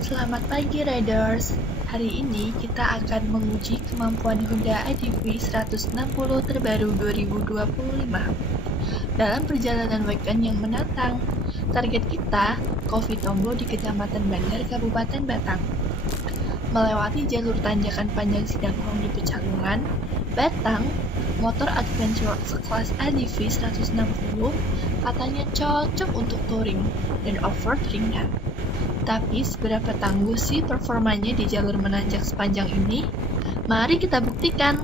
Selamat pagi Riders. Hari ini kita akan menguji kemampuan Honda ADV 160 terbaru 2025 dalam perjalanan weekend yang menantang. Target kita, Coffee Tombo di Kecamatan Bandar, Kabupaten Batang. Melewati jalur tanjakan panjang Sidangkong di Pecalungan, Batang, motor adventure sekelas ADV 160 katanya cocok untuk touring dan off-road ringan. Tapi seberapa tangguh sih performanya di jalur menanjak sepanjang ini? Mari kita buktikan.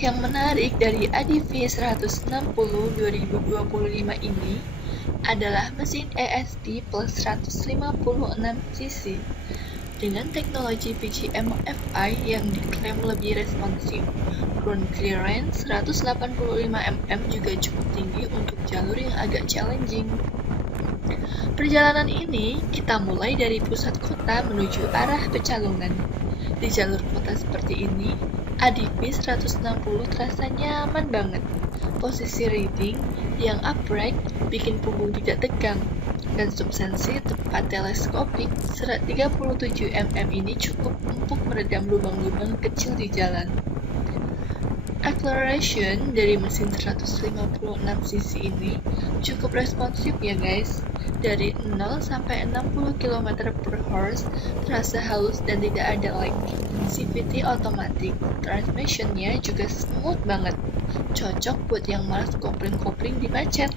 Yang menarik dari ADV 160 2025 ini adalah mesin ESP plus 156 cc dengan teknologi PGM FI yang diklaim lebih responsif. Ground clearance 185 mm juga cukup tinggi untuk jalur yang agak challenging. Perjalanan ini kita mulai dari pusat kota menuju arah Pecalungan. Di jalur kota seperti ini, ADV 160 terasa nyaman banget. Posisi riding yang upright bikin punggung tidak tegang, dan subsensi tepat teleskopik 37 mm ini cukup empuk meredam lubang-lubang kecil di jalan. Acceleration dari mesin 156 cc ini cukup responsif ya guys. Dari 0 sampai 60 km/h terasa halus dan tidak ada lag. CVT otomatis, transmissionnya juga smooth banget. Cocok buat yang malas kopling-kopling di macet.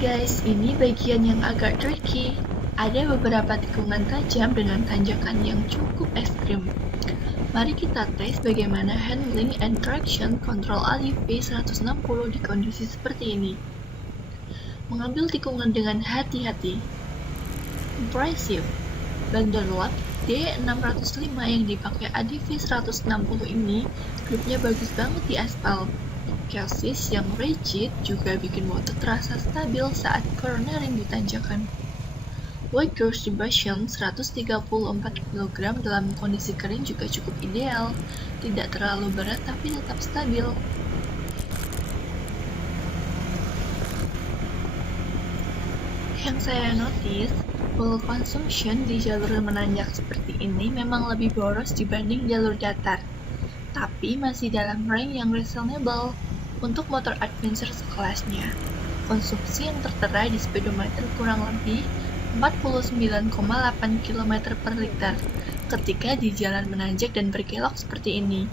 guys, ini bagian yang agak tricky. Ada beberapa tikungan tajam dengan tanjakan yang cukup ekstrim. Mari kita tes bagaimana handling and traction control ADV 160 di kondisi seperti ini. Mengambil tikungan dengan hati-hati. Impressive. Ban Dunlop D605 yang dipakai ADV 160 ini gripnya bagus banget di aspal. Chassis yang rigid juga bikin motor terasa stabil saat cornering di tanjakan. Weight distribution 134 kg dalam kondisi kering juga cukup ideal, tidak terlalu berat tapi tetap stabil. Yang saya notice, fuel consumption di jalur menanjak seperti ini memang lebih boros dibanding jalur datar, tapi masih dalam range yang reasonable untuk motor adventure sekelasnya. Konsumsi yang tertera di speedometer kurang lebih 49,8 km per liter ketika di jalan menanjak dan berkelok seperti ini.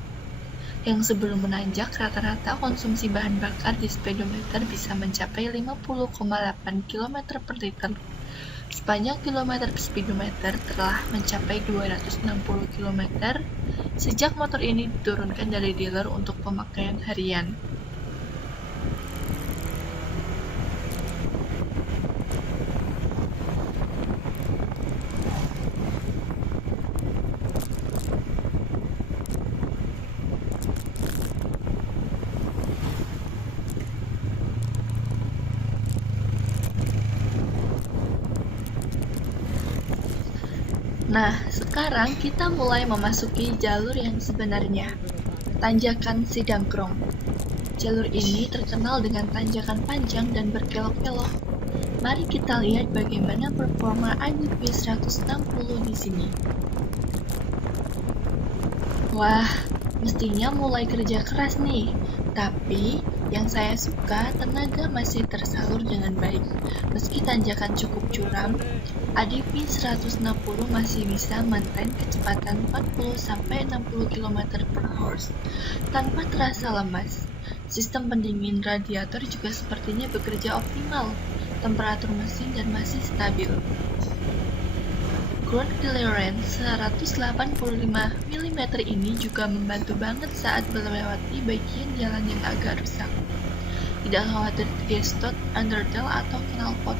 Yang sebelum menanjak, rata-rata konsumsi bahan bakar di speedometer bisa mencapai 50,8 km per liter. Sepanjang kilometer speedometer telah mencapai 260 km sejak motor ini diturunkan dari dealer untuk pemakaian harian. Nah, sekarang kita mulai memasuki jalur yang sebenarnya, tanjakan Sidangkrong. Jalur ini terkenal dengan tanjakan panjang dan berkelok-kelok. Mari kita lihat bagaimana performa ADV 160 di sini. Wah, mestinya mulai kerja keras nih, tapi yang saya suka tenaga masih tersalur dengan baik. Meski tanjakan cukup curam, ADV 160 masih bisa maintain kecepatan 40-60 km per horse tanpa terasa lemas. Sistem pendingin radiator juga sepertinya bekerja optimal, temperatur mesin dan masih stabil. Ground clearance 185 mm ini juga membantu banget saat melewati bagian jalan yang agak rusak. Tidak khawatir gestot, undertail, atau knalpot.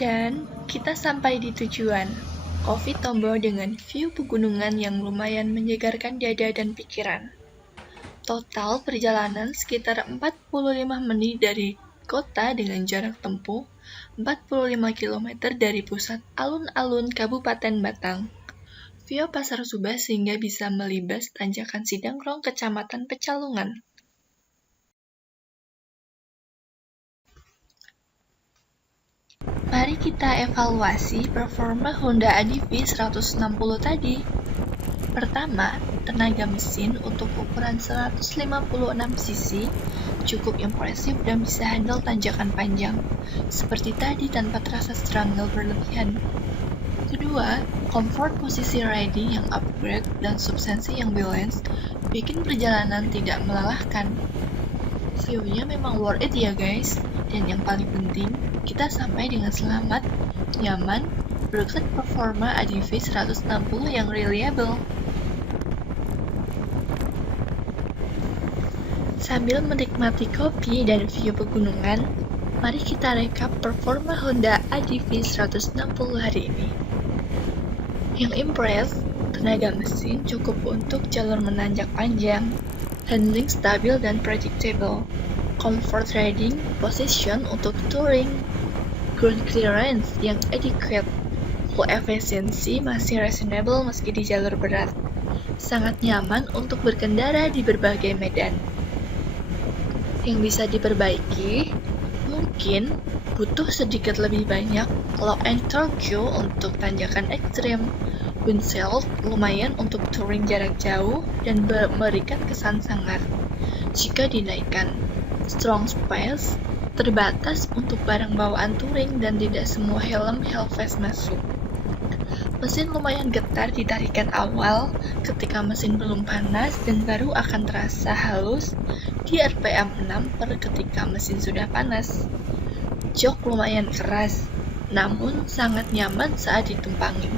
Dan kita sampai di tujuan, Coffee Tombo dengan view pegunungan yang lumayan menyegarkan dada dan pikiran. Total perjalanan sekitar 45 menit dari kota dengan jarak tempuh 45 km dari pusat alun-alun Kabupaten Batang. Via Pasar Subah sehingga bisa melibas tanjakan Sidangrong Kecamatan Pecalungan. Mari kita evaluasi performa Honda ADV 160 tadi. Pertama, tenaga mesin untuk ukuran 156 cc cukup impresif dan bisa handle tanjakan panjang, seperti tadi tanpa terasa struggle berlebihan. Kedua, comfort posisi riding yang upgrade dan substansi yang balance bikin perjalanan tidak melelahkan. View-nya memang worth it ya guys, dan yang paling penting, kita sampai dengan selamat, nyaman, berkat performa ADV 160 yang reliable. Sambil menikmati kopi dan view pegunungan, mari kita rekap performa Honda ADV 160 hari ini. Yang impress, tenaga mesin cukup untuk jalur menanjak panjang, handling stabil dan predictable, comfort riding position untuk touring, ground clearance yang adequate, fuel efficiency masih reasonable meski di jalur berat, sangat nyaman untuk berkendara di berbagai medan. Yang bisa diperbaiki, mungkin butuh sedikit lebih banyak low and torque untuk tanjakan ekstrim, windshield lumayan untuk touring jarak jauh dan memberikan kesan sangar. Jika dinaikkan, strong space terbatas untuk barang bawaan touring dan tidak semua helm Hellfest masuk. Mesin lumayan getar di tarikan awal ketika mesin belum panas dan baru akan terasa halus di RPM 6 per ketika mesin sudah panas. Jok lumayan keras, namun sangat nyaman saat ditumpangi.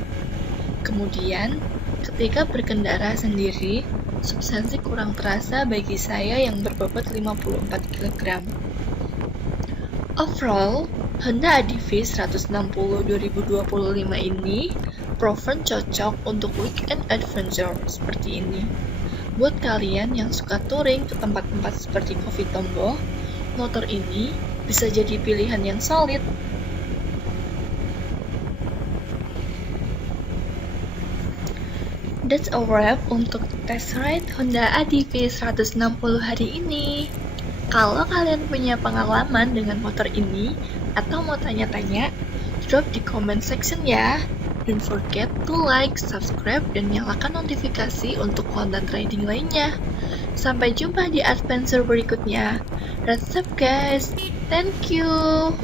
Kemudian, ketika berkendara sendiri, substansi kurang terasa bagi saya yang berbobot 54 kg. Overall, Honda ADV 160 2025 ini proven cocok untuk weekend adventure seperti ini. Buat kalian yang suka touring ke tempat-tempat seperti Coffee Tombo, motor ini bisa jadi pilihan yang solid. That's a wrap untuk test ride Honda ADV 160 hari ini. Kalau kalian punya pengalaman dengan motor ini atau mau tanya-tanya, drop di comment section ya. Don't forget to like, subscribe, dan nyalakan notifikasi untuk konten riding lainnya. Sampai jumpa di adventure berikutnya. That's up guys. Thank you.